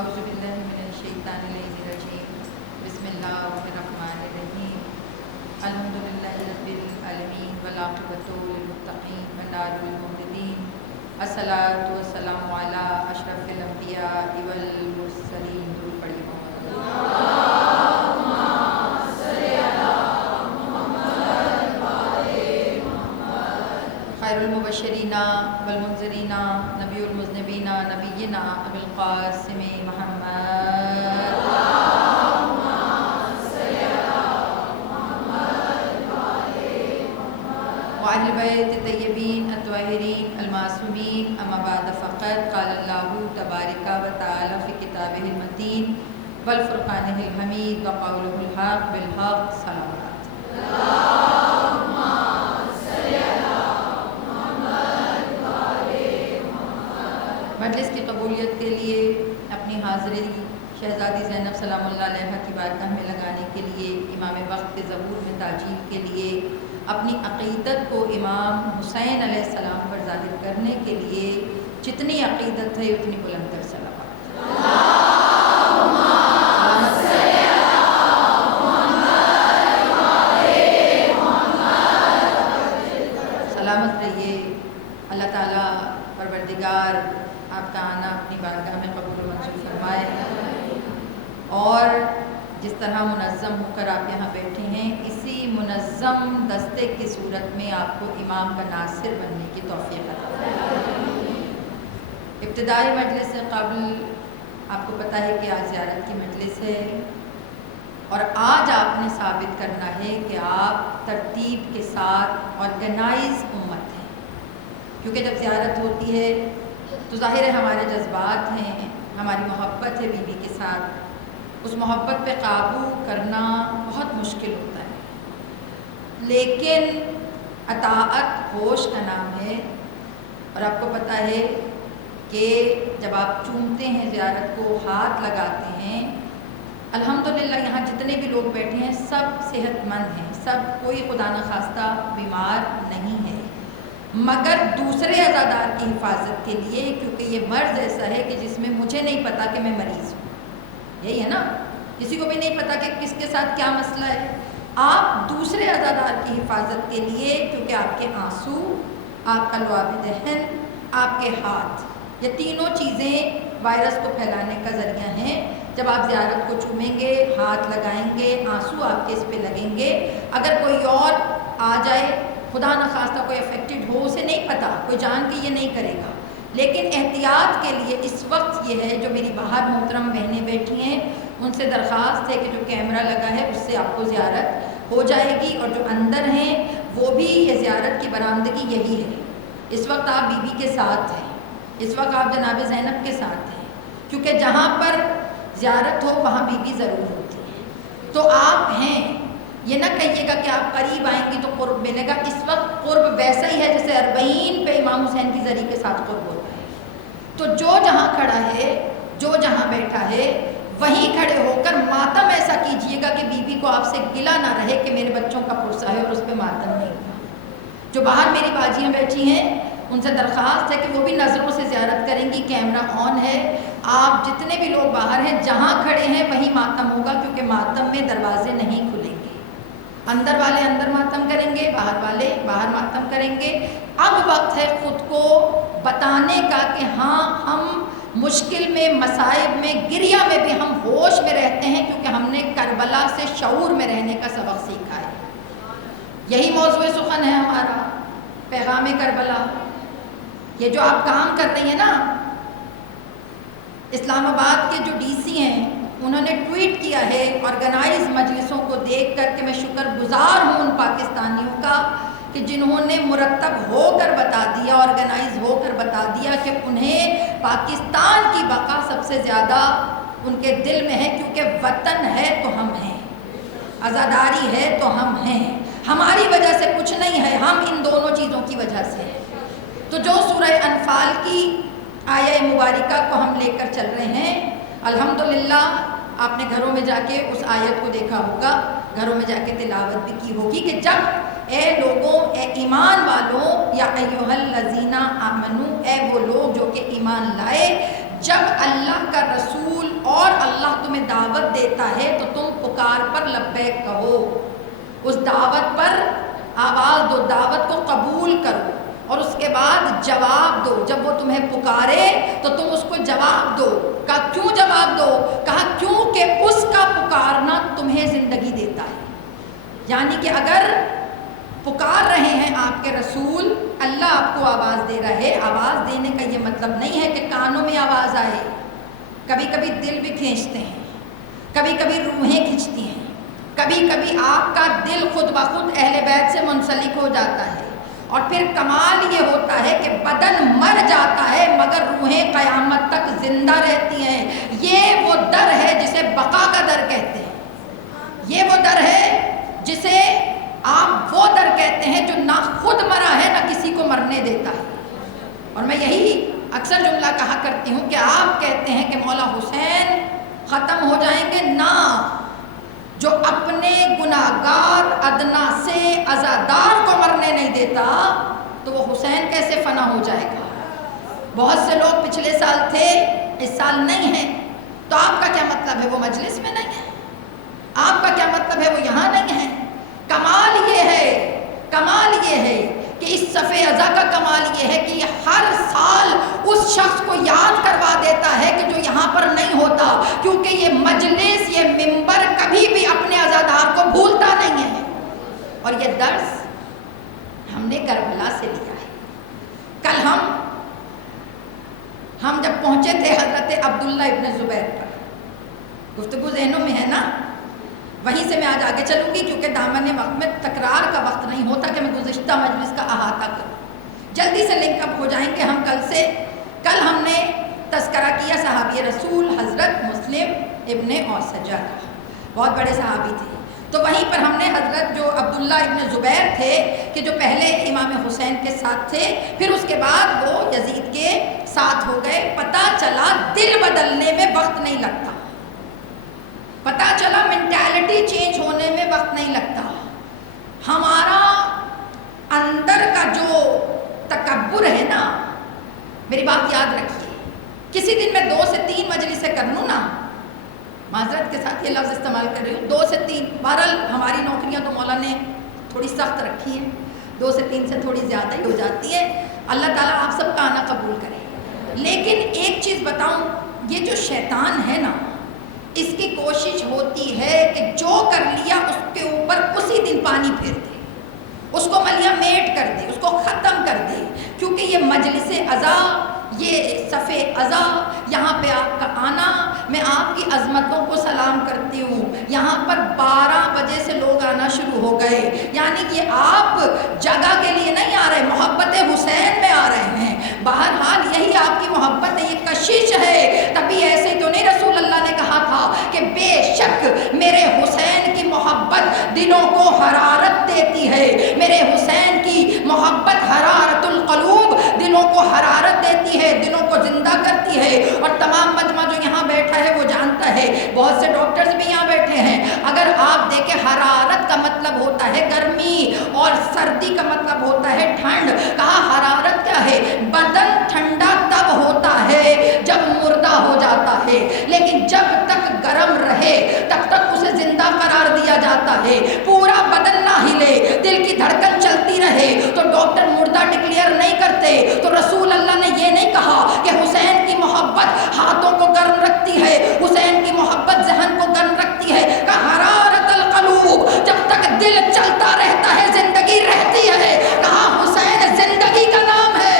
اعوذ باللہ من الشیطان الرجیم بسم اللہ الرحمن الرحیم الحمدللہ رب العالمین والعاقبۃ للمتقین والنار للمعتدین الصلاۃ والسلام علی اشرف الانبیاء والمرسلین درود پڑھیے خیر المبشرین والمنذرین نبی المذنبین نبینا ابی القاسم محمد وأہل بیت الطیبین الطاہرین المعصومین اما بعد فقد قال اللہ تبارک و تعالی فی کتابہ المتین والفرقانہ الحمید وقولہ الحق بالحق صلوات مجلس کی قبولیت کے لیے اپنی حاضری شہزادی زینب سلام اللہ علیہ کی بارگاہ میں لگانے کے لیے امام وقت کے ظہور میں تاجیل کے لیے اپنی عقیدت کو امام حسین علیہ السلام پر ظاہر کرنے کے لیے جتنی عقیدت ہے اتنی بلند تر صلوات سلامت رہیے۔ اللہ تعالیٰ پروردگار آپ کا آنا اپنی بارگاہ میں قبول و منظور فرمائے، اور جس طرح منظم ہو کر آپ یہاں بیٹھے ہیں اسی منظم دستے کی صورت میں آپ کو امام کا ناصر بننے کی توفیق عطا فرمائے۔ ابتدائی مجلس سے قبل آپ کو پتہ ہے کہ آج زیارت کی مجلس ہے، اور آج آپ نے ثابت کرنا ہے کہ آپ ترتیب کے ساتھ آرگنائز امت ہیں، کیونکہ جب زیارت ہوتی ہے تو ظاہر ہے ہمارے جذبات ہیں، ہماری محبت ہے بیوی کے ساتھ، اس محبت پہ قابو کرنا بہت مشکل ہوتا ہے، لیکن اطاعت ہوش کا نام ہے۔ اور آپ کو پتہ ہے کہ جب آپ چومتے ہیں زیارت کو، ہاتھ لگاتے ہیں، الحمدللہ یہاں جتنے بھی لوگ بیٹھے ہیں سب صحت مند ہیں، سب کوئی خدا نخواستہ بیمار نہیں ہے، مگر دوسرے عزادار کی حفاظت کے لیے، کیونکہ یہ مرض ایسا ہے کہ جس میں مجھے نہیں پتا کہ میں مریض ہوں، یہی ہے نا، کسی کو بھی نہیں پتا کہ کس کے ساتھ کیا مسئلہ ہے۔ آپ دوسرے عزادار کی حفاظت کے لیے، کیونکہ آپ کے آنسو، آپ کا لعاب دہن، آپ کے ہاتھ، یہ تینوں چیزیں وائرس کو پھیلانے کا ذریعہ ہیں۔ جب آپ زیارت کو چومیں گے، ہاتھ لگائیں گے، آنسو آپ کے اس پہ لگیں گے، اگر کوئی اور آ جائے، خدا نخواستہ کوئی افیکٹڈ ہو، اسے نہیں پتا، کوئی جان کے یہ نہیں کرے گا، لیکن احتیاط کے لیے اس وقت یہ ہے، جو میری باہر محترم بہنیں بیٹھی ہیں ان سے درخواست ہے کہ جو کیمرہ لگا ہے اس سے آپ کو زیارت ہو جائے گی، اور جو اندر ہیں وہ بھی، یہ زیارت کی برآمدگی یہی ہے۔ اس وقت آپ بی بی کے ساتھ ہیں، اس وقت آپ جناب زینب کے ساتھ ہیں، کیونکہ جہاں پر زیارت ہو وہاں بی بی ضرور ہوتی ہے، تو آپ ہیں۔ یہ نہ کہیے گا کہ آپ قریب آئیں گی تو قرب ملے گا، اس وقت قرب ویسا ہی ہے جیسے 40 پہ امام حسین کی زری کے ساتھ قرب ہوتا ہے۔ تو جو جہاں کھڑا ہے، جو جہاں بیٹھا ہے، وہیں کھڑے ہو کر ماتم ایسا کیجئے گا کہ بی بی کو آپ سے گلہ نہ رہے کہ میرے بچوں کا پرسہ ہے اور اس پہ ماتم نہیں ہوا۔ جو باہر میری باجیاں بیٹھی ہیں ان سے درخواست ہے کہ وہ بھی نظروں سے زیارت کریں گی، کیمرہ آن ہے، آپ جتنے بھی لوگ باہر ہیں جہاں کھڑے ہیں وہیں ماتم ہوگا، کیونکہ ماتم میں دروازے نہیں کھلیں گے، اندر والے اندر ماتم کریں گے، باہر والے باہر ماتم کریں گے۔ اب وقت ہے خود کو بتانے کا کہ ہاں ہم مشکل میں، مصائب میں، گریہ میں بھی ہم ہوش میں رہتے ہیں، کیونکہ ہم نے کربلا سے شعور میں رہنے کا سبق سیکھا ہے۔ یہی موضوع سخن ہے ہمارا، پیغام کربلا۔ یہ جو آپ کام کر رہی ہیں نا، اسلام آباد کے جو ڈی سی ہیں انہوں نے ٹویٹ کیا ہے آرگنائز مجلسوں کو دیکھ کر کہ میں شکر گزار ہوں ان پاکستانیوں کا کہ جنہوں نے مرتب ہو کر بتا دیا، آرگنائز ہو کر بتا دیا کہ انہیں پاکستان کی بقا سب سے زیادہ ان کے دل میں ہے، کیونکہ وطن ہے تو ہم ہیں، آزاداری ہے تو ہم ہیں، ہماری وجہ سے کچھ نہیں ہے، ہم ان دونوں چیزوں کی وجہ سے ہیں۔ تو جو سورہ انفال کی آیہ مبارکہ کو ہم لے کر چل رہے ہیں، الحمدللہ آپ نے گھروں میں جا کے اس آیت کو دیکھا ہوگا، گھروں میں جا کے تلاوت بھی کی ہوگی کہ جب اے لوگوں، اے ایمان والوں، یا ایھا الذین آمنو، اے وہ لوگ جو کہ ایمان لائے، جب اللہ کا رسول اور اللہ تمہیں دعوت دیتا ہے تو تم پکار پر لبیک کہو، اس دعوت پر آواز دو، دعوت کو قبول کرو، اور اس کے بعد جواب دو۔ جب وہ تمہیں پکارے تو تم اس کو جواب دو۔ کہا کیوں جواب دو؟ کہا کیونکہ اس کا پکارنا تمہیں زندگی دیتا ہے۔ یعنی کہ اگر پکار رہے ہیں آپ کے رسول، اللہ آپ کو آواز دے رہا ہے، آواز دینے کا یہ مطلب نہیں ہے کہ کانوں میں آواز آئے، کبھی کبھی دل بھی کھینچتے ہیں، کبھی کبھی روحیں کھنچتی ہیں، کبھی کبھی آپ کا دل خود بخود اہل بیت سے منسلک ہو جاتا ہے، اور پھر کمال یہ ہوتا ہے کہ بدن مر جاتا ہے مگر روحیں قیامت تک زندہ رہتی ہیں۔ یہ وہ در ہے جسے بقا کا در کہتے ہیں، یہ وہ در ہے جسے آپ وہ در کہتے ہیں جو نہ خود مرا ہے نہ کسی کو مرنے دیتا ہے۔ اور میں یہی اکثر جملہ کہا کرتی ہوں کہ آپ کہتے ہیں کہ مولا حسین ختم ہو جائیں گے، نہ، جو اپنے گناہگار ادنا سے عزادار کو مرنے نہیں دیتا تو وہ حسین کیسے فنا ہو جائے گا؟ بہت سے لوگ پچھلے سال تھے، اس سال نہیں ہیں، تو آپ کا کیا مطلب ہے وہ مجلس میں نہیں ہے؟ آپ کا کیا مطلب ہے وہ یہاں نہیں ہے؟ کمال یہ ہے کہ اس صفِ ازا کا کمال یہ ہے کہ یہ ہر سال اس شخص کو یاد کروا دیتا ہے کہ جو یہاں پر نہیں ہوتا، کیونکہ یہ مجلس، یہ منبر کبھی بھی اپنے عزادار کو بھولتا نہیں ہے۔ اور یہ درس ہم نے کربلا سے لیا ہے۔ کل ہم جب پہنچے تھے حضرت عبداللہ ابن زبیر پر، گفتگو ذہنوں میں ہے نا، وہیں سے میں آج آگے چلوں گی کیونکہ دامن وقت میں تکرار کا وقت نہیں ہوتا کہ میں گزشتہ مجلس کا احاطہ کروں۔ جلدی سے لنک اپ ہو جائیں گے ہم کل سے۔ کل ہم نے تذکرہ کیا صحابی رسول حضرت مسلم ابن اوسجہ کا، بہت بڑے صحابی تھے۔ تو وہیں پر ہم نے حضرت جو عبداللہ ابن زبیر تھے کہ جو پہلے امام حسین کے ساتھ تھے، پھر اس کے بعد وہ یزید کے ساتھ ہو گئے۔ پتہ چلا دل بدلنے میں وقت نہیں لگتا، پتہ چلا مینٹالٹی چینج ہونے میں وقت نہیں لگتا۔ ہمارا اندر کا جو تکبر ہے نا، میری بات یاد رکھیے، کسی دن میں 2 سے 3 مجلسیں کر لوں نا، معذرت کے ساتھ یہ لفظ استعمال کر رہی ہوں، 2 سے 3، بہرحال ہماری نوکریاں تو مولا نے تھوڑی سخت رکھی ہیں، 2 سے 3 سے تھوڑی زیادہ ہی ہو جاتی ہے۔ اللہ تعالیٰ آپ سب کا آنا قبول کرے۔ لیکن ایک چیز بتاؤں، یہ جو شیطان ہے نا، اس کی کوشش ہوتی ہے کہ جو کر لیا اس کے اوپر اسی دن پانی پھیر دے، اس کو ملیا میٹ کر دے، اس کو ختم کر دے، کیونکہ یہ مجلس ازا، یہ صف ازا، یہاں پہ آپ کا آنا، میں آپ کی عظمتوں کو سلام کرتی ہوں۔ یہاں پر 12 بجے سے لوگ آنا شروع ہو گئے، یعنی کہ آپ جگہ کے لیے نہیں آ رہے، محبت حسین میں آ رہے ہیں۔ بہرحال یہی آپ کی محبت ہے، یہ کشش ہے، تبھی ایسے تو نہیں رسول اللہ نے کہا تھا کہ بے شک میرے حسین کی محبت دلوں کو حرارت دیتی ہے، میرے حسین کی محبت حرارت القلوب، دلوں کو حرارت دیتی ہے، دلوں کو زندہ کرتی ہے۔ اور تمام مجمع جو یہاں بیٹھا ہے وہ جانتا ہے، بہت سے ڈاکٹرز بھی یہاں بیٹھے ہیں، اگر آپ دیکھیں حرارت کا مطلب ہوتا ہے گرمی اور سردی کا مطلب ہوتا ہے ٹھنڈ۔ کہا حرارت کیا ہے؟ بدن ٹھنڈا تب ہوتا ہے جب مردہ ہو جاتا ہے، لیکن جب تک گرم رہے تب تک اسے زندہ قرار دیا جاتا ہے۔ پورا بدن نہ ہلے، دل کی دھڑکن چلتی رہے تو ڈاکٹر مردہ ڈکلیئر نہیں کرتے۔ تو رسول اللہ نے یہ نہیں کہا کہ حسین کی محبت ہاتھوں کو گرم رکھتی ہے، حسین کی محبت ذہن کو گرم رکھتی ہے۔ کہ حرارت القلوب، جب تک دل چلتا رہتا ہے زندگی رہتی ہے۔ کہا حسین زندگی کا نام ہے۔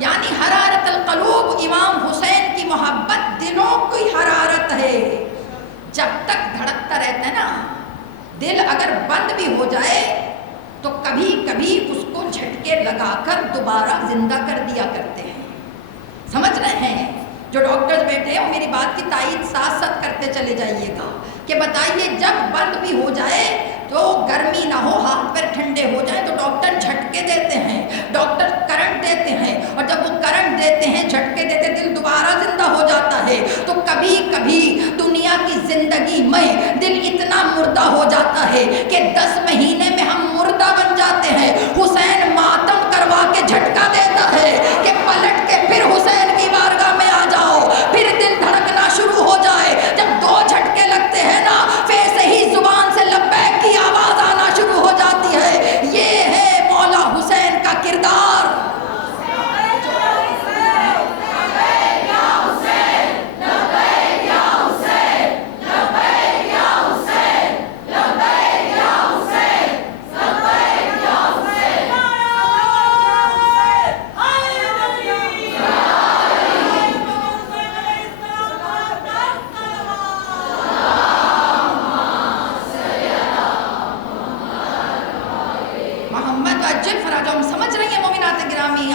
یعنی حرارت القلوب، امام حسین کی محبت دلوں کی حرارت ہے۔ جب تک دھڑکتا رہتا ہے نا، دل اگر بند بھی ہو جائے تو کبھی کبھی اس کو جھٹکے لگا کر دوبارہ زندہ کر دیا کرتے ہیں۔ سمجھ رہے ہیں؟ جو ڈاکٹرز بیٹھے ہیں وہ میری بات کی تائید ساتھ ساتھ کرتے چلے جائیے گا کہ بتائیے جب بند بھی ہو جائے تو گرمی نہ ہو، ہاتھ پیر ٹھنڈے ہو جائیں تو ڈاکٹر جھٹکے دیتے ہیں، ڈاکٹر کرنٹ دیتے ہیں اور جب وہ کرنٹ دیتے ہیں، جھٹکے دیتے، دل دوبارہ زندہ ہو جاتا ہے. تو کبھی کبھی دنیا کی زندگی میں دل اتنا مردہ ہو جاتا ہے کہ 10 مہینے میں ہم مردہ بن جاتے ہیں. حسین ماتم کروا کے جھٹکا دیتا ہے کہ پلٹ کے پھر حسین کی بارگاہ میں آ جاؤ، پھر دل دھڑکنا شروع ہو جائے. جب 2 جھٹکے لگتے ہیں نا، ویسے ہی زبان سے لبیک کی آواز آنا شروع ہو جاتی ہے. یہ ہے مولا حسین کا کردار.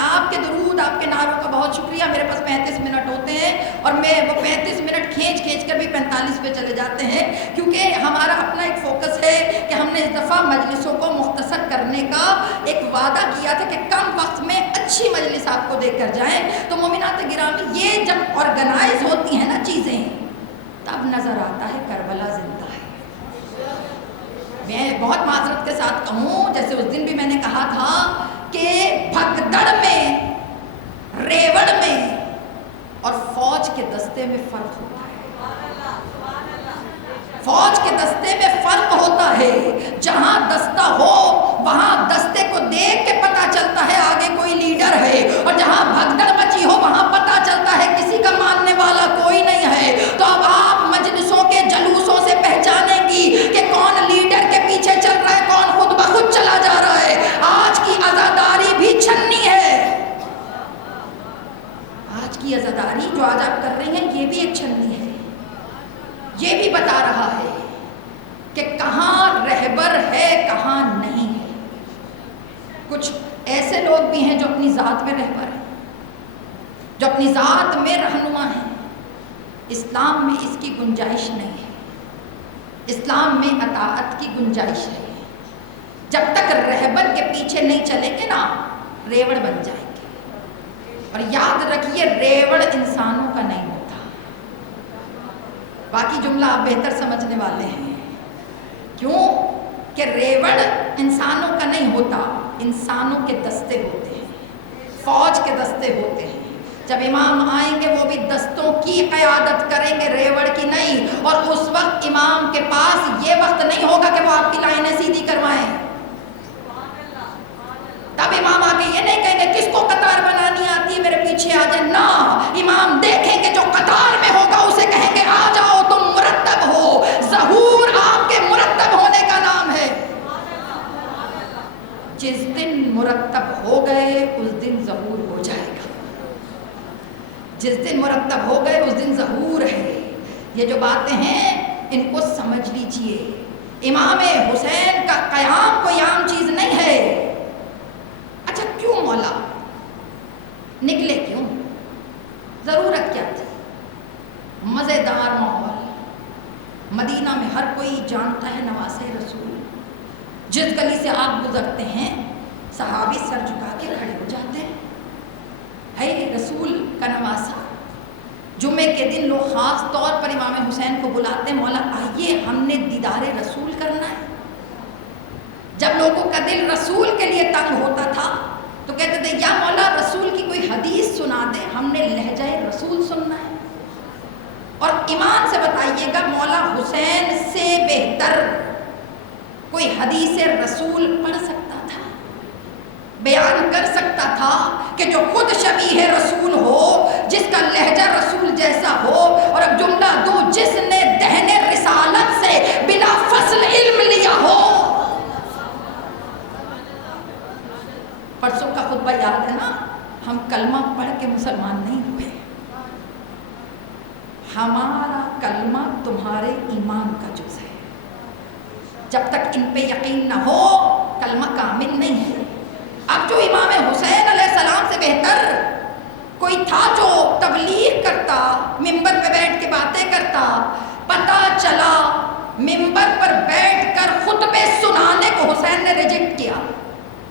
آپ کے درود، آپ کے نعروں کا بہت شکریہ. میرے پاس 35 منٹ ہوتے ہیں اور میں وہ 35 منٹ کھینچ کر بھی 45 پہ چلے جاتے ہیں، کیونکہ ہمارا اپنا ایک فوکس ہے کہ ہم نے اس دفعہ مجلسوں کو مختصر کرنے کا ایک وعدہ کیا تھا کہ کم وقت میں اچھی مجلس آپ کو دے کر جائیں. تو مومنات گرامی، یہ جب آرگنائز ہوتی ہیں نا چیزیں، تب نظر آتا ہے کربلا زندہ ہے. میں بہت معذرت کے ساتھ کہوں، جیسے اس دن بھی میں نے کہا تھا کہ بھگدڑ میں، ریوڑ میں اور فوج کے دستے میں فرق ہوتا ہے. فوج کے دستے میں فرق ہوتا ہے. جہاں دستہ ہو وہاں دستے کو دیکھ کے پتہ چلتا ہے آگے کوئی لیڈر ہے، اور جہاں بھگدڑ مچی ہو وہاں پتہ چلتا ہے کسی کا ماننے والا کوئی نہیں ہے. تو اب آپ مجلسوں کے جلوسوں سے پہچانیں گی کہ کون لیڈر کے پیچھے چل رہا ہے، کون خود بخود چلا جا رہا ہے. آج کی عزاداری بھی چھنی ہے. آج کی عزاداری جو آج آپ کر رہی ہیں، یہ بھی ایک چھنی ہے. یہ بھی بتا رہا ہے کہ کہاں رہبر ہے، کہاں نہیں ہے. کچھ ایسے لوگ بھی ہیں جو اپنی ذات میں رہبر ہیں، جو اپنی ذات میں رہنما ہیں. اسلام میں اس کی گنجائش نہیں ہے. اسلام میں اطاعت کی گنجائش ہے. جب تک رہبر کے پیچھے نہیں چلیں گے نا، ریوڑ بن جائیں گے. اور یاد رکھیے، ریوڑ انسانوں کا نہیں ہوتا. باقی جملہ آپ بہتر سمجھنے والے ہیں. کیوں کہ ریوڑ انسانوں کا نہیں ہوتا، انسانوں کے دستے ہوتے ہیں، فوج کے دستے ہوتے ہیں. جب امام آئیں گے وہ بھی دستوں کی قیادت کریں گے، ریوڑ کی نہیں. اور اس وقت امام کے پاس یہ وقت نہیں ہوگا کہ وہ آپ کی لائنیں سیدھی کروائیں. تب امام آ کے یہ نہیں کہیں گے کس کو قطار بنانی آتی ہے میرے پیچھے آ جائے. نہ، امام دیکھیں گے جو قطار میں ہوگا اسے کہیں گے آ جاؤ تم مرتب ہو. ظہور آپ کے مرتب ہونے کا نام ہے. جس دن مرتب ہو گئے اس دن ظہور ہو جائے گا. جس دن مرتب ہو گئے اس دن ظہور ہے. یہ جو باتیں ہیں ان کو سمجھ لیجئے. امام حسین کا قیام کوئی عام چیز نہیں ہے. اچھا کیوں مولا نکلے؟ کیوں؟ ضرورت کیا تھی؟ مزیدار ماحول. مدینہ میں ہر کوئی جانتا ہے نواسے رسول. جس گلی سے آپ گزرتے ہیں صحابی سر جھکا کے کھڑے ہو جاتے ہیں. ہے رسول کا نواسا. جمعے کے دن لوگ خاص طور پر امام حسین کو بلاتے ہیں، مولا آئیے ہم نے دیدار رسول کرنا ہے. جب لوگوں کا دل رسول کے لیے تنگ ہوتا تھا تو کہتے تھے یا مولا رسول کی کوئی حدیث سنا دے، ہم نے لہجہ رسول سننا ہے. اور ایمان سے بتائیے گا مولا حسین سے بہتر کوئی حدیث رسول پڑھ سکتا تھا، بیان کر سکتا تھا کہ جو خود شبیہ رسول ہو، جس کا لہجہ رسول جیسا ہو. اور اب جملہ دو، جس نے دہن رسالت سے بلا فصل علم لیا ہو. پرسوں کا خطبہ یاد ہے نا؟ ہم کلمہ پڑھ کے مسلمان نہیں ہوئے. ہمارا کلمہ تمہارے ایمان کا جز ہے. جب تک ان پہ یقین نہ ہو کلمہ کامل نہیں ہے. اب جو امام حسین علیہ السلام سے بہتر کوئی تھا جو تبلیغ کرتا، ممبر پہ بیٹھ کے باتیں کرتا، پتہ چلا ممبر پر بیٹھ کر خطبے سنانے کو حسین نے ریجیکٹ کیا.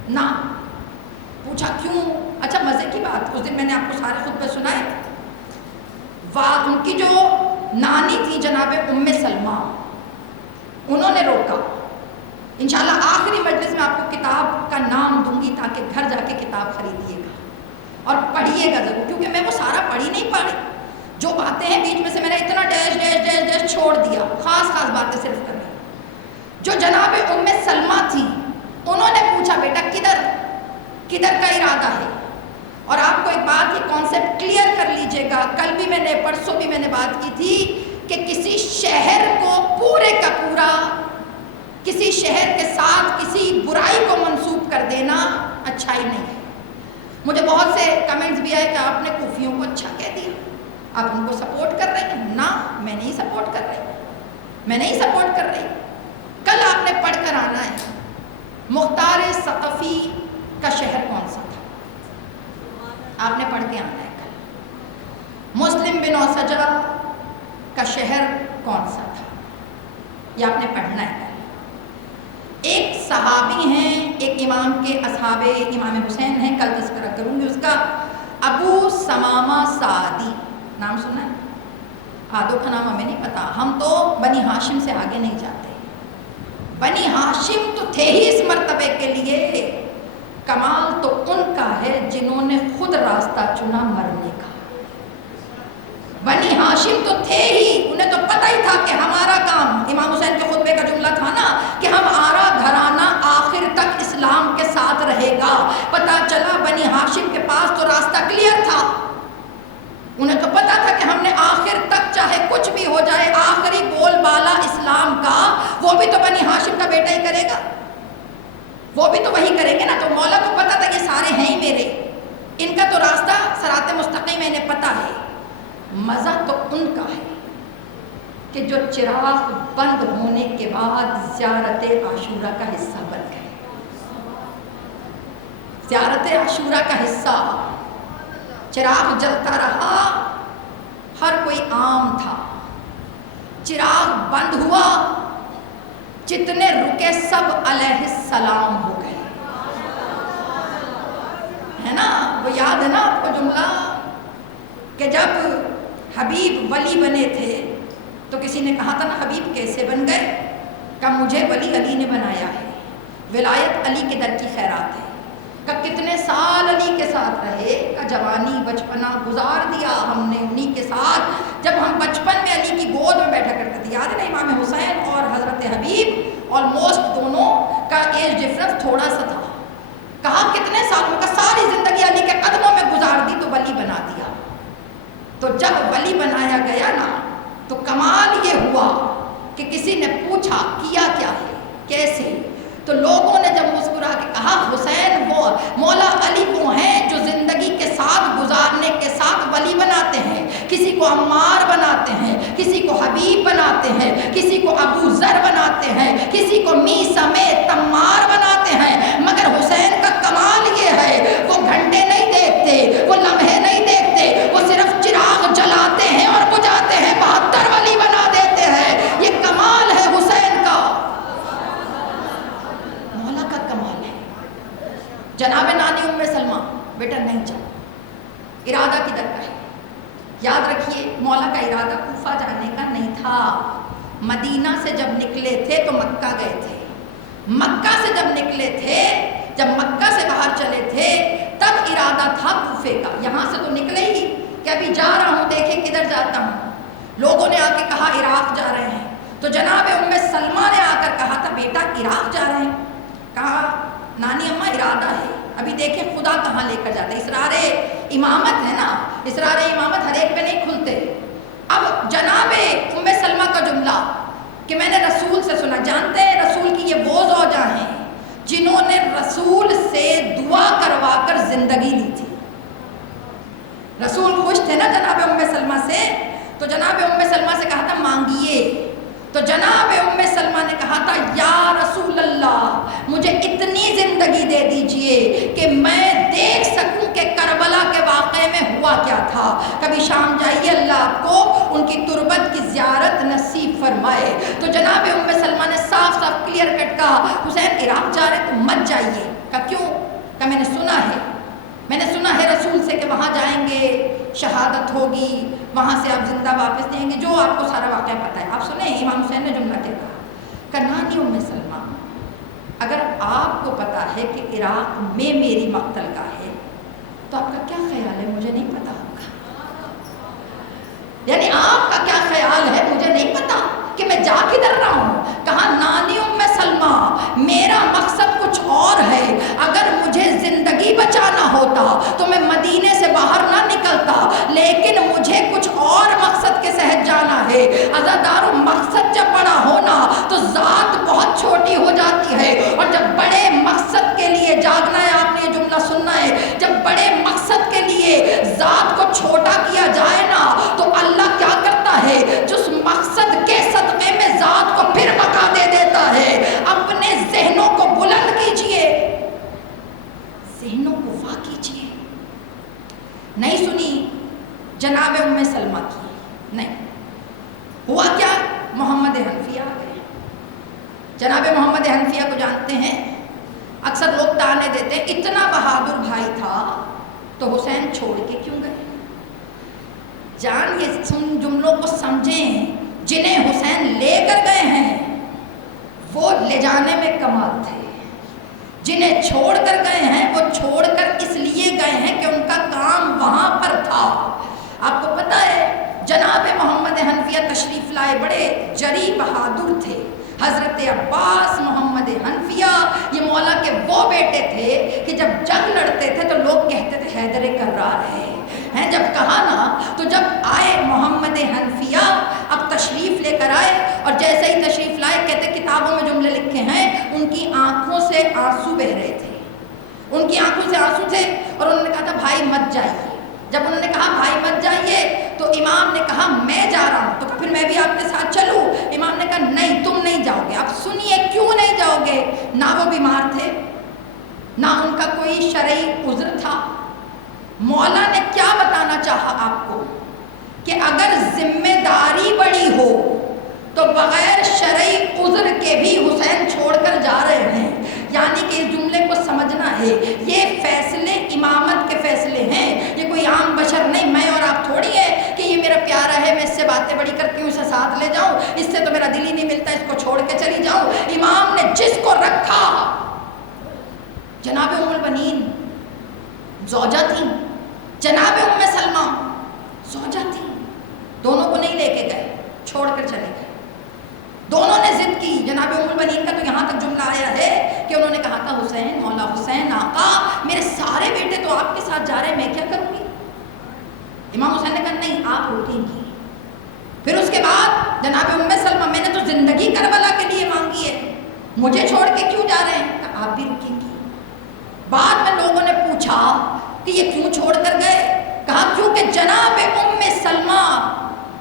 نہ پوچھا کیوں؟ اچھا بات، اس دن میں نے آپ کو سارے خطبے سنائے، ان کی جو نانی تھی جناب ام سلمہ، انہوں نے روکا، انشاءاللہ آخری مجلس میں آپ کو کتاب کا نام دوں گی تاکہ گھر جا کے کتاب خریدیے گا اور پڑھیے گا ضرور، کیونکہ میں وہ سارا پڑھی نہیں پائی، جو باتیں ہیں بیچ میں سے میں نے اتنا ڈیش ڈیش ڈیش ڈیش چھوڑ دیا، خاص خاص باتیں صرف کر رہی۔ جو جناب ام سلمہ تھی انہوں نے پوچھا بیٹا کدھر کا ارادہ ہے؟ اور آپ کو ایک بات یہ کانسیپٹ کلیئر کر لیجئے گا، کل بھی میں نے پرسوں بھی میں نے بات کی تھی کہ کسی شہر کو پورے کا پورا کسی شہر کے ساتھ کسی برائی کو منسوب کر دینا اچھائی نہیں ہے۔ مجھے بہت سے کمنٹس بھی آئے کہ آپ نے کوفیوں کو اچھا کہہ دیا، آپ ان کو سپورٹ کر رہے ہیں۔ نہ، میں نہیں سپورٹ کر رہی، کل آپ نے پڑھ کر آنا ہے مختار ثقفی کا شہر کون سا تھا، آپ نے پڑھ کے آنا ہے کل۔ مسلم بن اوسجہ کا شہر کون سا تھا، یہ آپ نے پڑھنا ہے کل۔ ایک صحابی ہیں، ایک امام کے اصحاب امام حسین ہیں، کل تذکرہ کروں گی اس کا، ابو ثمامہ سعدی، نام سنا ہے؟ آدھو کا نام ہمیں نہیں پتا، ہم تو بنی ہاشم سے آگے نہیں جاتے۔ بنی ہاشم تو تھے ہی اس مرتبے کے لیے، کمال تو ان کا ہے جنہوں نے خود راستہ چنا مرنے کا۔ بنی ہاشم تو تھے ہی، انہیں تو پتہ ہی تھا کہ ہمارا کام، امام حسین کے خطبے کا جملہ تھا نا کہ ہمارا گھرانہ آخر تک اسلام کے ساتھ رہے گا۔ پتہ چلا بنی ہاشم کے پاس تو راستہ کلیئر تھا، انہیں تو پتا تھا کہ ہم نے آخر تک چاہے کچھ بھی ہو جائے آخری بول بالا اسلام کا وہ بھی تو بنی ہاشم کا بیٹا ہی کرے گا، وہ بھی تو وہی کریں گے نا۔ تو مولا کو پتا تھا یہ سارے ہیں ہی میرے، ان کا تو راستہ صراط مستقیم انہیں پتا ہے۔ مزہ تو ان کا ہے کہ جو چراغ بند ہونے کے بعد زیارت عاشورہ کا حصہ بن گئے۔ زیارت عاشورہ کا حصہ، چراغ جلتا رہا، ہر کوئی عام تھا، چراغ بند ہوا، جتنے رکے سب علیہ السلام ہو گئے، ہے نا؟ وہ یاد ہے نا آپ کو جملہ کہ جب حبیب ولی بنے تھے تو کسی نے کہا تھا نا حبیب کیسے بن گئے؟ کہ مجھے ولی علی نے بنایا ہے، ولایت علی کے در کی خیرات ہے۔ کہ کتنے سال علی کے ساتھ رہے، کہ جوانی بچپنا گزار دیا ہم نے انہی کے ساتھ، جب ہم بچپن میں علی کی گود میں بیٹھا کرتے تھے۔ یاد ہے نا امام حسین اور حضرت حبیب آلموسٹ دونوں کا ایج ڈفرنس تھوڑا سا تھا۔ کہا کتنے سالوں کا، ساری زندگی علی کے قدموں میں گزار دی تو ولی بنا دیا۔ تو جب ولی بنایا گیا نا تو کمال یہ ہوا کہ کسی نے پوچھا کیا کیا ہے، کیسے؟ تو لوگوں نے جب مسکرا کے کہا حسین وہ مولا علی وہ ہیں جو زندگی کے ساتھ گزارنے کے ساتھ ولی بناتے ہیں، کسی کو عمار بناتے ہیں، کسی کو حبیب بناتے ہیں، کسی کو ابو ذر بناتے ہیں، کسی کو می سمیت تمار بناتے ہیں، مگر حسین کا کمال یہ ہے وہ گھنٹے نہیں دیکھتے، وہ لمحے نہیں دیکھتے، وہ صرف چراغ جلاتے ہیں اور بجھاتے ہیں، 72 ولی بنا دیتے ہیں۔ یہ کمال ہے حسین کا، مولا کا کمال ہے۔ جناب نانی ام سلمہ بیٹا نہیں جا، ارادہ کدھر کا ہے؟ یاد رکھیے مولا کا ارادہ کوفہ جانے کا نہیں تھا۔ مدینہ سے جب نکلے تھے تو مکہ گئے تھے، مکہ سے جب نکلے تھے، جب مکہ سے باہر چلے تھے تب ارادہ تھا کوفے کا۔ یہاں سے تو نکلے ہی کہ ابھی جا رہا ہوں، دیکھیں کدھر جاتا ہوں۔ لوگوں نے آ کے کہا عراق جا رہے ہیں، تو جناب ام سلمہ نے آ کر کہا تھا بیٹا عراق جا رہے ہیں؟ کہا نانی اماں ارادہ ہے، ابھی دیکھیں خدا کہاں لے کر جاتے۔ اسرار امامت ہے نا، اسرار امامت ہر ایک پہ نہیں کھلتے۔ اب جناب ام سلمہ کا جملہ کہ میں نے رسول سے سنا، جانتے ہیں رسول کی یہ وہ زوجہ ہیں جنہوں نے رسول سے دعا کروا کر زندگی لی تھی۔ رسول خوش تھے نا جناب ام سلمہ سے، تو جناب ام سلمہ سے کہا تھا مانگیے، تو جناب ام سلمہ نے کہا تھا یا رسول اللہ مجھے اتنی زندگی دے دیجئے کہ میں دیکھ سکوں کہ کربلا کے واقعے میں ہوا کیا تھا۔ کبھی شام جائیے، اللہ آپ کو ان کی تربت کی زیارت نصیب فرمائے۔ تو جناب ام سلمہ نے صاف صاف کلیئر کٹ کہا حسین عراق جا رہے تو مت جائیے۔ کہا کیوں؟ کہ میں نے سنا ہے میں نے سنا ہے رسول سے کہ وہاں جائیں گے شہادت ہوگی، وہاں سے آپ زندہ واپس دیں گے، جو آپ کو سارا واقعہ پتہ ہے۔ آپ سنیں امام حسین نے جملہ کیا کہا، نانی ام سلمہ، اگر آپ کو پتا ہے کہ عراق میں میری مقتل گاہ ہے تو آپ کا کیا خیال ہے مجھے نہیں پتا ہوگا؟ یعنی آپ کا کیا خیال ہے مجھے نہیں پتا کہ میں جا کدھر رہا ہوں؟ کہا نانی ام سلمہ، میرا مقصد کچھ اور ہے، اگر مجھے زندگی بچانا ہوتا تو میں مدینے سے باہر نہ نکلتا، لیکن مجھے کچھ اور مقصد کے ساتھ جانا ہے۔ عزادارو، مقصد جب بڑا ہونا تو ذات بہت چھوٹی ہو جاتی ہے، اور جب بڑے مقصد کے لیے جاگنا ہے، آپ نے یہ جملہ سننا ہے، جب بڑے مقصد کے لیے ذات کو چھوٹا کیا جائے نا تو اللہ کیا کرتا ہے، جس مقصد کے صدقے میں ذات کو پھر بقا دے دیتا ہے۔ اپنے ذہنوں کو بلند کیجئے، ذہنوں کو واہ کیجئے۔ نہیں سنی جناب ام سلمہ کی؟ نہیں، ہوا کیا؟ محمد حنفیہ آ گئے۔ جناب محمد حنفیہ کو جانتے ہیں، اکثر لوگ تانے دیتے ہیں اتنا بہادر بھائی تھا تو حسین چھوڑ کے کیوں گئے؟ جان یہ سن جملوں کو سمجھیں، جنہیں حسین لے کر گئے ہیں وہ لے جانے میں کمال تھے، جنہیں چھوڑ کر گئے ہیں وہ چھوڑ کر اس لیے گئے ہیں کہ ان کا کام وہاں پر تھا۔ آپ کو پتہ ہے جناب محمد حنفیہ تشریف لائے، بڑے جری بہادر تھے۔ حضرت عباس محمد حنفیہ یہ مولا کے وہ بیٹے تھے کہ جب جنگ لڑتے تھے تو لوگ کہتے تھے حیدر کرار ہے، جب کہا نا تو جب آئے محمد حنفیہ اب تشریف لے کر آئے، اور جیسے ہی تشریف لائے کہتے کتابوں میں جملے لکھے ہیں ان کی آنکھوں سے آنسو بہ رہے تھے، ان کی آنکھوں سے آنسو تھے، اور انہوں نے کہا تھا بھائی مت جائیے۔ جب انہوں نے کہا بھائی مت جائیے تو امام نے کہا میں جا رہا ہوں، تو پھر میں بھی آپ کے ساتھ چلوں؟ امام نے کہا نہیں تم نہیں جاؤ گے۔ اب سنیے کیوں نہیں جاؤ گے؟ نہ وہ بیمار تھے، نہ ان کا کوئی شرعی عذر تھا۔ مولا نے کیا بتانا چاہا آپ کو کہ اگر ذمہ داری بڑی ہو تو بغیر شرعی عذر کے بھی حسین چھوڑ کر جا رہے ہیں، یعنی کہ اس جملے کو سمجھنا ہے، یہ فیصلے امامت کے فیصلے ہیں، یہ کوئی عام بشر نہیں، میں اور آپ تھوڑی ہے کہ یہ میرا پیارا ہے میں اس سے باتیں بڑی کرتی ہوں اسے ساتھ لے جاؤں، اس سے تو میرا دل ہی نہیں ملتا اس کو چھوڑ کے چلی جاؤں۔ امام نے جس کو رکھا، جناب ام البنین زوجہ تھی، جناب ام سلمہ زوجہ تھی، دونوں کو نہیں لے کے گئے، چھوڑ کر چلے گئے۔ دونوں نے ضد کی۔ جناب ام البنین کا تو یہاں تک جملہ آیا ہے کہ انہوں نے کہا تھا حسین، مولا حسین آقا میرے سارے بیٹے تو آپ کے ساتھ جا رہے ہیں، میں کیا کروں گی؟ امام حسین نے کہا نہیں آپ رکیں گی۔ پھر اس کے بعد جناب ام سلمہ، میں نے تو زندگی کربلا کے لیے مانگی ہے، مجھے چھوڑ کے کیوں جا رہے ہیں؟ کہا آپ بھی رکیں گی۔ بعد میں لوگوں نے پوچھا کہ یہ کیوں چھوڑ کر گئے؟ کہا کیونکہ جناب ام سلمہ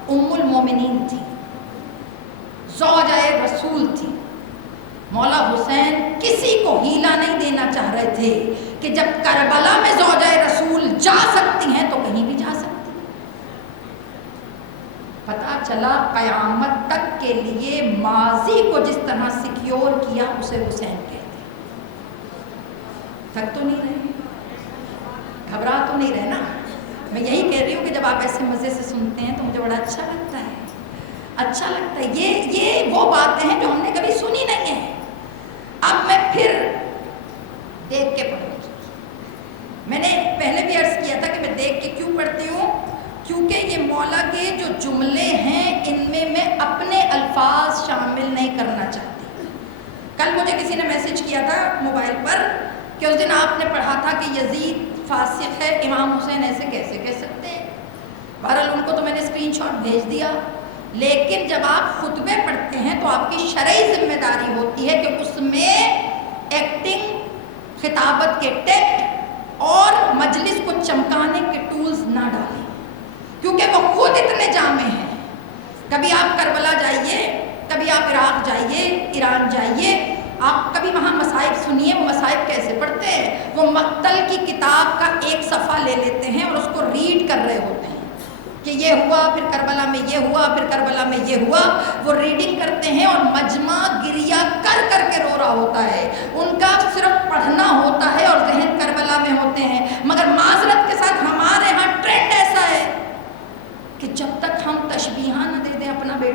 ام المومنین تھی، زوجہ رسول تھی۔ مولا حسین کسی کو ہیلا نہیں دینا چاہ رہے تھے کہ جب کربلا میں زوجہ رسول جا سکتی ہیں تو کہیں بھی جا سکتی۔ پتہ چلا قیامت تک کے لیے ماضی کو جس طرح سیکیور کیا اسے حسین کہتے۔ تھک تو نہیں رہے، گھبرا تو نہیں رہے نا؟ میں یہی کہہ رہی ہوں کہ جب آپ ایسے مزے سے سنتے ہیں تو مجھے بڑا اچھا لگتا ہے، اچھا لگتا ہے۔ یہ وہ باتیں ہیں جو ہم نے کبھی سنی نہیں ہیں۔ اب میں پھر دیکھ کے پڑھوں گی۔ میں نے پہلے بھی عرض کیا تھا کہ میں دیکھ کے کیوں پڑھتی ہوں، کیونکہ یہ مولا کے جو جملے ہیں ان میں میں اپنے الفاظ شامل نہیں کرنا چاہتی۔ کل مجھے کسی نے میسج کیا تھا موبائل پر کہ اس دن آپ نے پڑھا تھا کہ یزید فاسق ہے، امام حسین ایسے کیسے کہہ سکتے ہیں؟ بہرحال ان کو تو میں نے اسکرین شاٹ بھیج دیا، لیکن جب آپ خطبے پڑھتے ہیں تو آپ کی شرعی ذمہ داری ہوتی ہے کہ اس میں ایکٹنگ، خطابت کے ٹیکٹ اور مجلس کو چمکانے کے ٹولز نہ ڈالیں، کیونکہ وہ خود اتنے جامع ہیں۔ کبھی آپ کربلا جائیے، کبھی آپ عراق جائیے، ایران جائیے، آپ کبھی وہاں مصائب سنیے، وہ مصائب کیسے پڑھتے ہیں؟ وہ مقتل کی کتاب کا ایک صفحہ لے لیتے ہیں اور اس کو ریڈ کر رہے ہوتے ہیں کہ یہ ہوا، پھر کربلا میں یہ ہوا، پھر کربلا میں یہ ہوا۔ وہ ریڈنگ کرتے ہیں اور مجمع گریہ کر کر کے رو رہا ہوتا ہے، ان کا صرف پڑھنا ہوتا ہے اور ذہن کربلا میں ہوتے ہیں، مگر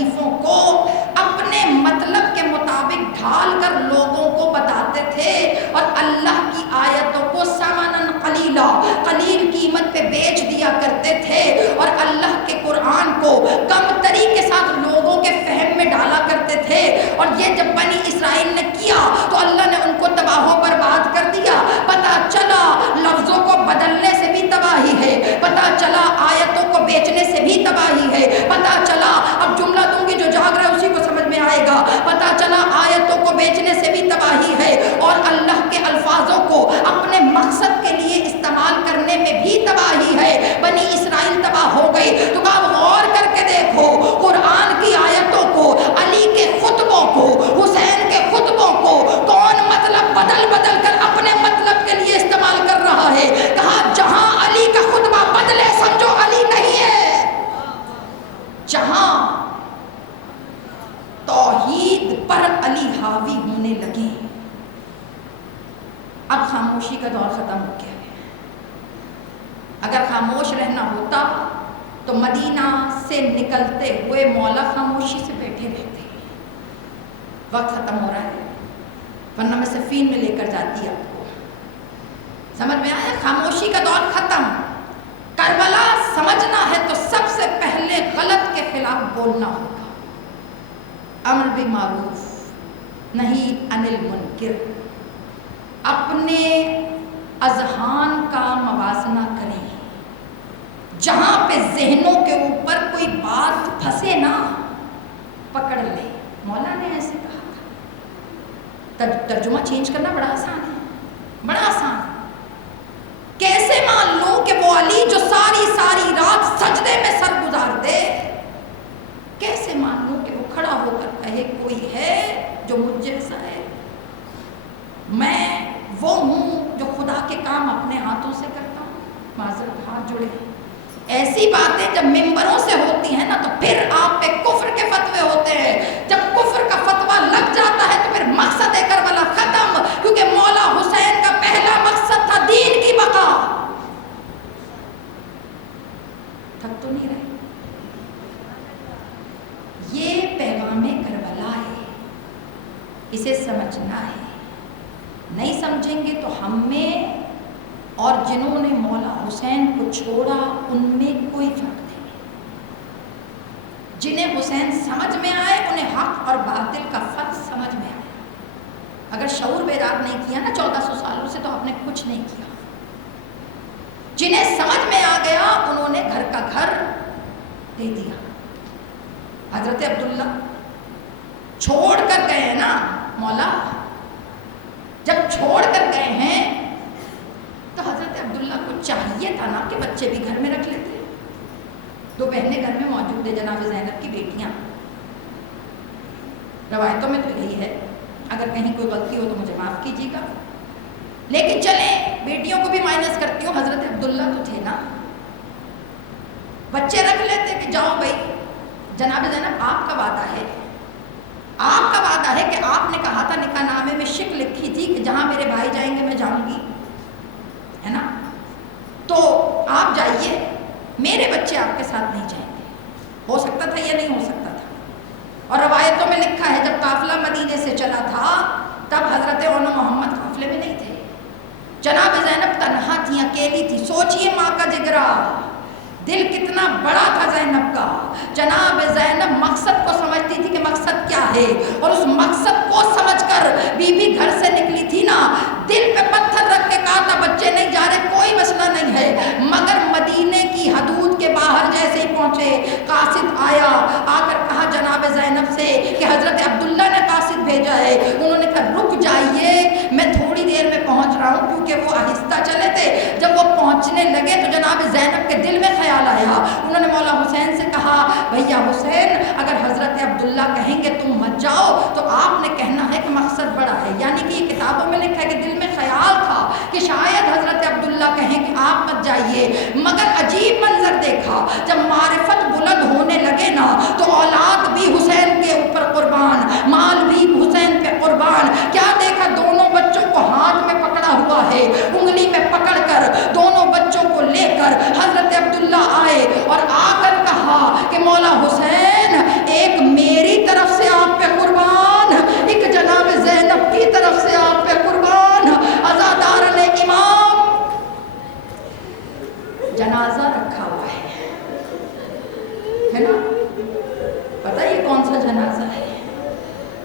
شریفوں کو اپنے مطلب کے مطابق ڈھال کر لوگوں کو بتاتے تھے اور اللہ کی آیتوں کو ثمناً قلیلا، قلیل قیمت پہ بیچ دیا کرتے تھے اور اللہ کے قرآن کو کم تری کے ساتھ لوگوں کے فہم میں ڈالا کرتے تھے۔ اور یہ جب بنی اسرائیل نے کیا تو اللہ نے ان کو تباہ و برباد کر دیا۔ پتہ چلا لفظوں کو بدلنے سے بھی تباہی ہے، پتہ چلا آیتوں کو بیچنے سے بھی تباہی ہے، پتہ چلا، اب جملہ دوں گی جو جاگ رہا ہے اسی کو سمجھ میں آئے گا، پتہ چلا آیتوں کو بیچنے سے بھی تباہی ہے اور اللہ کے الفاظوں کو اپنے مقصد کے لیے استعمال کرنے میں بھی تباہی ہے۔ بنی اسرائیل تباہ ہو گئی تو آپ غور کر کے دیکھو قرآن کی آیتوں کو، علی کے خطبوں کو، حسین کے خطبوں کو کون مطلب بدل بدل کر اپنے مطلب کے لیے استعمال کر رہا ہے۔ کہا جہاں علی کا خطبہ بدلے سمجھو علی نہیں ہے، جہاں توحید پر علی حاوی ہونے لگے۔ اب خاموشی کا دور ختم ہو گیا ہے۔ اگر خاموش رہنا ہوتا تو مدینہ سے نکلتے ہوئے مولا خاموشی سے بیٹھے رہتے۔ وقت ختم ہو رہا ہے ورنہ میں سفین میں لے کر جاتی آپ کو۔ سمجھ میں آیا؟ خاموشی کا دور ختم۔ کربلا سمجھنا ہے تو سب سے پہلے غلط کے خلاف بولنا ہوگا، امر بالمعروف نہی عن المنکر۔ اپنے اذہان کا موازنہ کریں، جہاں پہ ذہنوں کے اوپر کوئی بات پھنسے نا پکڑ لے۔ مولا نے ایسے کہا تھا۔ ترجمہ چینج کرنا بڑا آسان ہے، بڑا آسان ہے۔ کیسے مان لوں کہ وہ علی جو ساری ساری رات سجدے میں سر گزار دے، کیسے مان لوں کہ وہ کھڑا ہو کر کہے کوئی ہے جو مجھ جیسا ہے؟ میں وہ ہوں جو خدا کے کام اپنے ہاتھوں سے کرتا ہوں۔ معذرت، ہاتھ جڑے۔ ایسی باتیں جب ممبروں سے ہوتی ہیں نا تو پھر آپ پہ کفر کے فتوے ہوتے ہیں۔ جب کفر کا فتویٰ لگ جاتا ہے تو پھر مقصد کربلا ختم، کیونکہ مولا حسین کا پہلا مقصد تھا دین کی بقا۔ تھک تو نہیں رہے؟ یہ پیغام کربلا ہے، اسے سمجھنا ہے۔ نہیں سمجھیں گے تو ہم میں اور جنہوں نے مولا حسین کو چھوڑا ان میں کوئی فرق نہیں۔ جنہیں حسین سمجھ میں آئے انہیں حق اور باطل کا فرق سمجھ میں آیا۔ اگر شعور بیدار نہیں کیا نا 1400 سالوں سے تو آپ نے کچھ نہیں کیا۔ جنہیں سمجھ میں آ گیا انہوں نے گھر کا گھر دے دیا۔ حضرت عبداللہ چھوڑ کر گئے ہیں نا مولا، جب چھوڑ کر گئے ہیں تو حضرت عبداللہ کو چاہیے تھا نا کہ بچے بھی گھر میں رکھ لیتے۔ 2 بہنیں گھر میں موجود ہیں، جناب زینب کی بیٹیاں۔ روایتوں میں تو یہی ہے، اگر کہیں کوئی غلطی ہو تو مجھے معاف کیجیے گا، لیکن چلیں بیٹیوں کو بھی مائنس کرتی ہوں، حضرت عبداللہ تو تھے نا، بچے رکھ لیتے کہ جاؤ بھائی۔ جناب زینب آپ کا وعدہ ہے، آپ کا وعدہ ہے کہ آپ نے کہا تھا نکاح نامے میں شک لکھی تھی کہ جہاں میرے بھائی جائیں گے میں جاؤں گی، ہے نا؟ تو آپ جائیے، میرے بچے آپ کے ساتھ نہیں جائیں گے۔ ہو سکتا تھا یا نہیں ہو سکتا تھا؟ اور روایتوں میں لکھا ہے جب قافلہ مدینے سے چلا تھا تب حضرت محمد قافلے میں نہیں تھے۔ جناب زینب تنہا تھی، اکیلی تھی۔ سوچئے ماں کا جگرا، دل کتنا بڑا تھا زینب کا۔ جناب زینب مقصد کو سمجھتی تھی کہ مقصد کیا ہے، اور اس مقصد کو سمجھ کر بی بی گھر سے نکلی تھی نا، دل پہ پتھر رکھ کے کہا تھا بچے نہیں جا رہے، کوئی مسئلہ نہیں ہے، مگر مدینے کی حدود کے باہر جیسے ہی پہنچے قاصد آیا، آ کر کہا جناب زینب سے کہ حضرت عبداللہ نے قاصد بھیجا ہے۔ انہوں نے کہا رک جائیے، میں تھوڑی دیر میں پہنچ رہا ہوں، کیونکہ وہ آہستہ چلے تھے۔ جب وہ پہنچنے لگے تو جناب زینب کے دل میں خیال آیا، انہوں نے مولا حسین سے کہا بھیا حسین اگر حضرت عبداللہ کہیں گے تم مت جاؤ تو آپ نے کہنا ہے کہ مقصد بڑا ہے، یعنی کہ یہ کتابوں میں لکھا ہے کہ دل میں خیال تھا کہ شاید حضرت عبداللہ کہیں کہ آپ مت جائیے، مگر عجیب منظر دیکھا، جب معرفت بلند ہونے لگے نا تو اولاد بھی حسین کے اوپر قربان، مال بھی حسین پہ قربان۔ کیا دیکھا؟ دونوں بچوں کو ہاتھ میں پکڑا ہوا ہے، انگلی میں پکڑ کر دونوں بچوں کو لے کر حضرت عبداللہ آئے اور آ کر کہا کہ مولا حسین ایک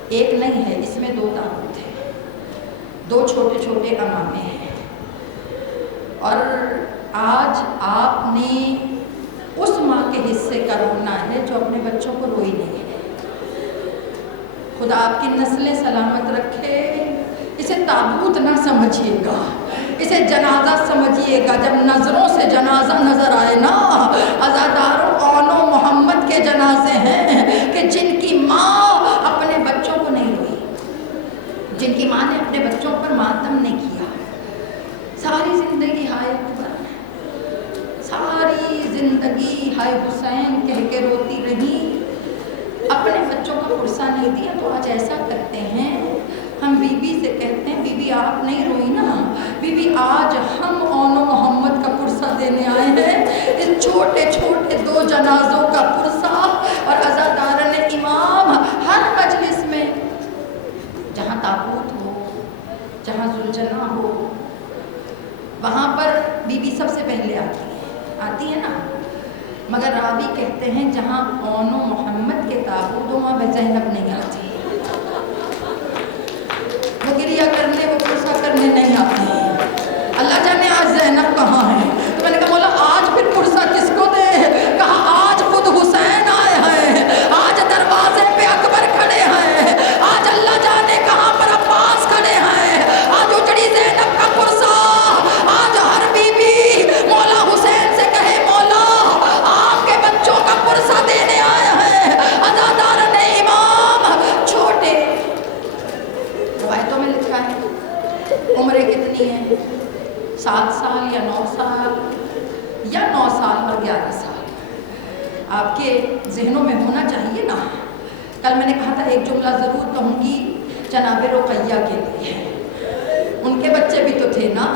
ایک نہیں ہے، اس میں 2 تابوت ہیں، 2 چھوٹے چھوٹے امامے ہیں، اور آج آپ نے اس ماں کے حصے کا رونا ہے جو اپنے بچوں کو روئی نہیں ہے۔ خدا آپ کی نسلیں سلامت رکھے۔ اسے تابوت نہ سمجھیے گا، اسے جنازہ سمجھیے گا۔ جب نظروں سے جنازہ نظر آئے نا، عزاداروں اون و محمد کے جنازے ہیں کہ جن کی ماں اپنے بچوں کو نہیں روئی، جن کی ماں نے اپنے بچوں پر ماتم نہیں کیا، ساری زندگی ہائے اکبر، ساری زندگی ہائے حسین کہہ کے روتی رہی، اپنے بچوں کا پرسہ نہیں دیا۔ تو آج ایسا کرتے ہیں، ہم بی بی سے کہتے ہیں بی بی آپ نہیں روئی نا، بی بی آج ہم اون و محمد کا پرسہ دینے آئے ہیں، ان چھوٹے چھوٹے 2 جنازوں کا پرسہ۔ اور عزاداران امام ہر مجلس میں جہاں تابوت ہو، جہاں ذوالجناح ہو، وہاں پر بی بی سب سے پہلے آتی ہے نا، مگر راوی کہتے ہیں جہاں اون و محمد کے تابوت ہو وہاں زینب نہیں آتی، وہ گریہ کرنے، وہ پرسہ کرنے نہیں آتی۔ اللہ جانے آج زینب کہاں ہے؟ تو میں نے کہا مولا آج پھر پرسہ کس کو دے؟ کہا آج خود حسین آئے ہیں، آج دروازے پہ اکبر کھڑے ہیں، آج اللہ جانے کہاں پر عباس کھڑے ہیں، آج اجڑی زینب کا پرسہ آج ہر بی بی مولا حسین سے کہے مولا آپ کے بچوں کا پرسہ دینے آئے ہیں۔ عزاداران امام چھوٹے، روایتوں میں لکھا ہے عمریں کتنی ہیں، 7 سال یا 9 سال یا 9 سال اور 11 سال، آپ کے ذہنوں میں ہونا چاہیے نا۔ کل میں نے کہا تھا ایک جملہ ضرور کہوں گی جناب رقیہ کے لیے، ان کے بچے بھی تو تھے نا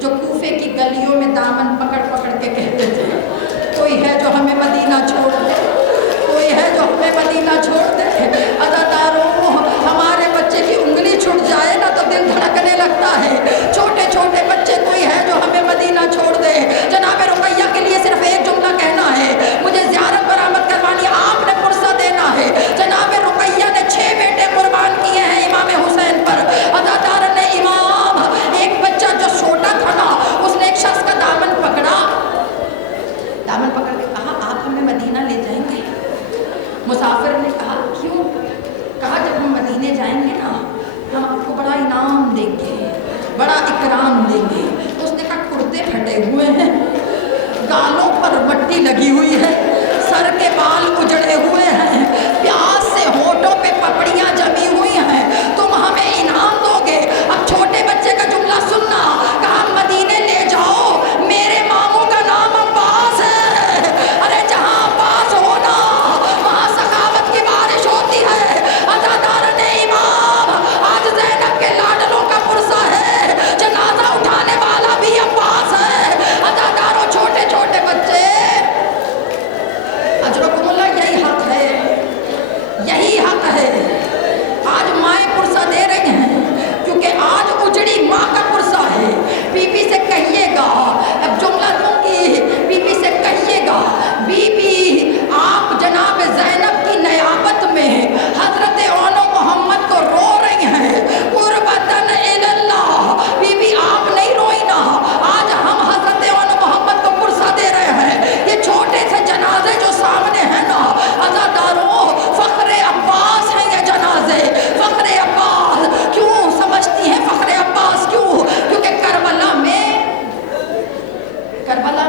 جو کوفے کی گلیوں میں دامن پکڑ پکڑ کے کہتے تھے کوئی ہے جو ہمیں مدینہ چھوڑ دے، کوئی ہے جو ہمیں مدینہ چھوڑ دے۔ عزاداروں ہمارے بچے کی انگلی چھٹ جائے نا تو دل دھڑکنے لگتا ہے، چھوٹے چھوٹے بچے کوئی ہے جو ہمیں مدینہ چھوڑ دے۔ جناب رقیہ کے لیے صرف ایک جملہ کہنا ہے، مجھے زیارت برآمد کروانی، آپ نے پرسہ دینا ہے۔ جناب رقیہ نے 6 بیٹے قربان کیے ہیں امام حسین پر۔ عزاداران امام ایک بچہ جو چھوٹا تھا نا، اس نے ایک شخص کا دامن پکڑا، دامن پکڑ کے کہا آپ ہمیں مدینہ لے جائیں گے؟ مسافر نے کہا کیوں؟ کہا جب ہم مدینے جائیں گے نا ہم آپ کو بڑا انعام دیں گے، بڑا اکرام دیں گے۔ اس نے کہا کرتے پھٹے ہوئے ہیں، گالوں پر مٹی لگی ہوئی ہے، سر کے بال اجڑے ہوئے ہیں، پیاس سے ہونٹوں پہ پپڑیاں جمی ہوئی ہیں، تم ہمیں انعام دو گے؟ اب چھوٹے بچے کا جملہ سننا، کہا مدینے لے جاؤ، میرے ماموں کا نام عباس ہے، ارے جہاں عباس ہونا وہاں سخاوت کی بارش ہوتی ہے۔ عزاداران امام آج زینب کے لاڈلوں کا پرسہ ہے، جنازہ اٹھانے والا بھی عباس ہے۔ عزاداروں چھوٹے چھوٹے بچے، اجرکم اللہ، یہی حق ہے، یہی حق ہے۔ آج مائیں پرسہ دے رہی ہیں کیونکہ آج اجڑی ماں کا پرسہ ہے۔ بی بی سے کہیے گا، اب جملہ دوں گی، بی بی سے کہیے گا بی بی آپ جناب زینب کی نیابت میں حضرت اون و محمد کو رو رہی ہیں، قربتاً اللہ، بی بی آپ نہیں روئی نا، آج ہم حضرت اون و محمد کو پرسہ دے رہے ہیں۔ یہ چھوٹے سے جنازے جو سامنے ہیں نا، عزاداروں فخر عباس ہیں یہ جنازے، فخر عباس۔ کیوں سمجھتی ہیں فخر عباس کیوں؟ کیونکہ کربلا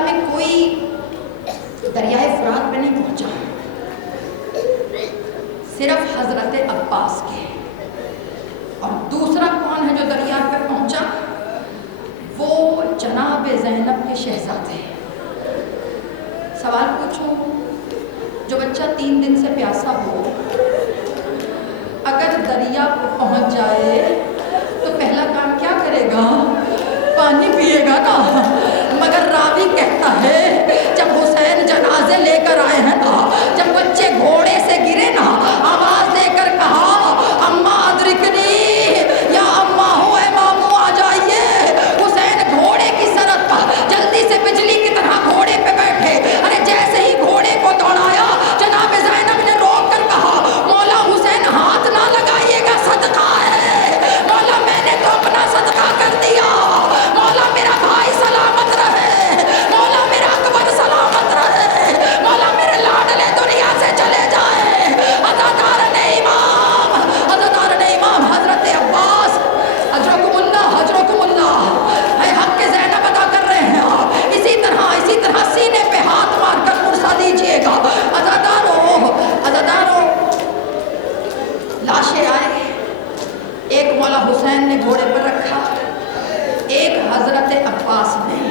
میں کوئی دریائے فرات پہ نہیں پہنچا، صرف حضرت عباس کے۔ اور دوسرا کون ہے جو دریا پہ پہنچا؟ وہ جناب زینب کے شہزادے۔ سوال پوچھوں، جو بچہ 3 دن سے پیاسا ہو اگر دریا پہ پہنچ جائے تو پہلا کام کیا کرے گا؟ پانی پیے گا نا، مگر راوی کہتا ہے جب حسین جنازے لے کر آئے ہیں نا، جب بچے گھوڑے سے گرے نا، آواز دے کر کہا اماں ادرکنی، یا اماں ہو اے ماموں آ جائیے۔ حسین گھوڑے کی سرت پر جلدی سے بجلی کی طرح گھوڑے پہ بیٹھے، ارے جیسے ہی گھوڑے کو دوڑایا جناب زینب نے روک کر حسین نے گھوڑے پر رکھا، ایک حضرت عباس نے،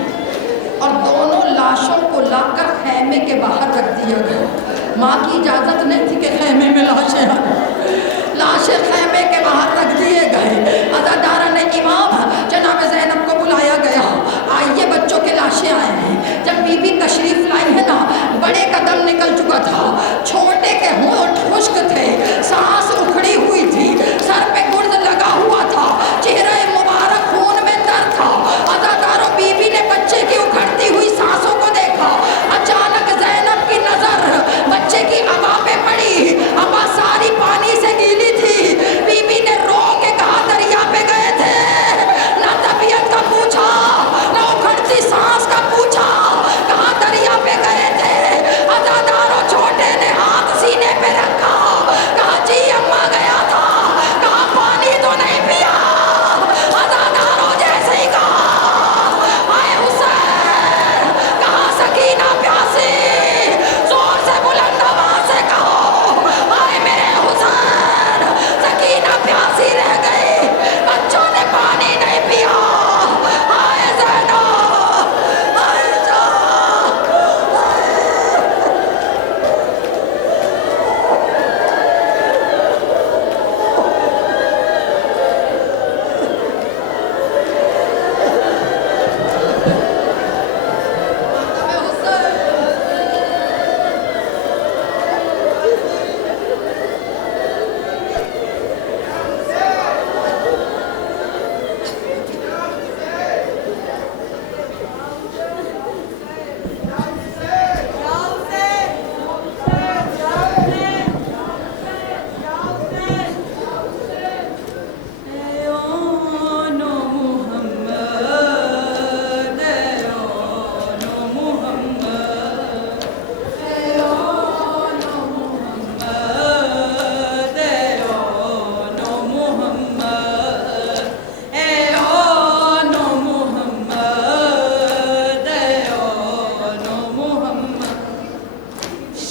اور دونوں لاشوں کو لا کر خیمے کے باہر رکھ دیا گیا۔ ماں کی اجازت نہیں تھی کہ خیمے میں لاشیں آئیں، لاشیں خیمے کے باہر رکھ دیے گئے۔ عزادارہ نے امام جناب زینب کو بلایا گیا، آئیے بچوں کے لاشیں آئے ہیں۔ جب بی بی تشریف لائی ہے نا، بڑے کا دم نکل چکا تھا، چھوٹے کے ہونٹ خشک تھے، سانس اکھڑی ہوئی تھی، سر پہ گرد لگا ہوا تھا، چہرہ مبارک خون میں تر تھا۔ عزاداروں بی بی نے بچے کی اکھڑتی ہوئی سانسوں کو دیکھا، اچانک زینب کی نظر بچے کی ابا پہ پڑی، ابا ساری پانی سے گیلی تھی۔ بی بی نے رو کے کہا دریا پہ گئے تھے، نہ طبیعت کا پوچھا نہ اکھڑتی سانس کا پوچھا، کہاں دریا پہ گئے تھے۔ عزاداروں چھوٹے نے ہاتھ سینے پہ رکھا، کہا جی اماں گیا تھا، کہا پانی تو نہیں پیا۔ عزاداروں جیسے ہی کہا آئے حسین، کہا سکینہ پیاسی، زور سے بلند آواز سے کہو آئے میرے حسین۔ سکینہ پیاسی رہ گئی، بچوں نے پانی نہیں پیا۔ آئے زینب، آئے جان،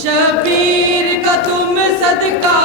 شبیر کا تم صدقہ